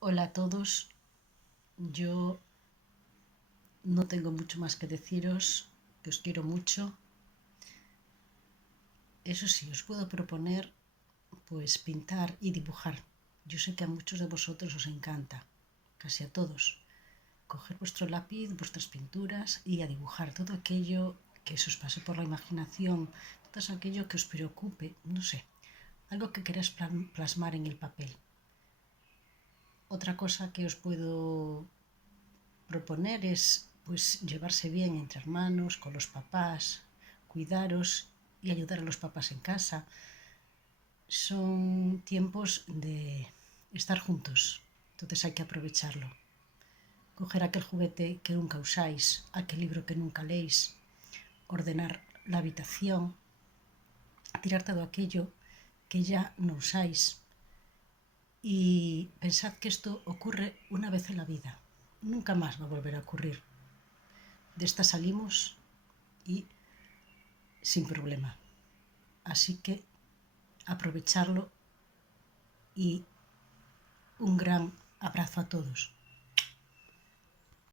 Hola a todos, yo no tengo mucho más que deciros, que os quiero mucho. Eso sí, os puedo proponer pues pintar y dibujar. Yo sé que a muchos de vosotros os encanta, casi a todos, coger vuestro lápiz, vuestras pinturas y a dibujar todo aquello que se os pase por la imaginación, todo aquello que os preocupe, no sé, algo que queráis plasmar en el papel. Otra cosa que os puedo proponer es pues llevarse bien entre hermanos, con los papás, cuidaros y ayudar a los papás en casa. Son tiempos de estar juntos, entonces hay que aprovecharlo. Coger aquel juguete que nunca usáis, aquel libro que nunca leéis, ordenar la habitación, tirar todo aquello que ya no usáis. Y pensad que esto ocurre una vez en la vida, nunca más va a volver a ocurrir. De esta salimos y sin problema. Así que aprovecharlo y un gran abrazo a todos.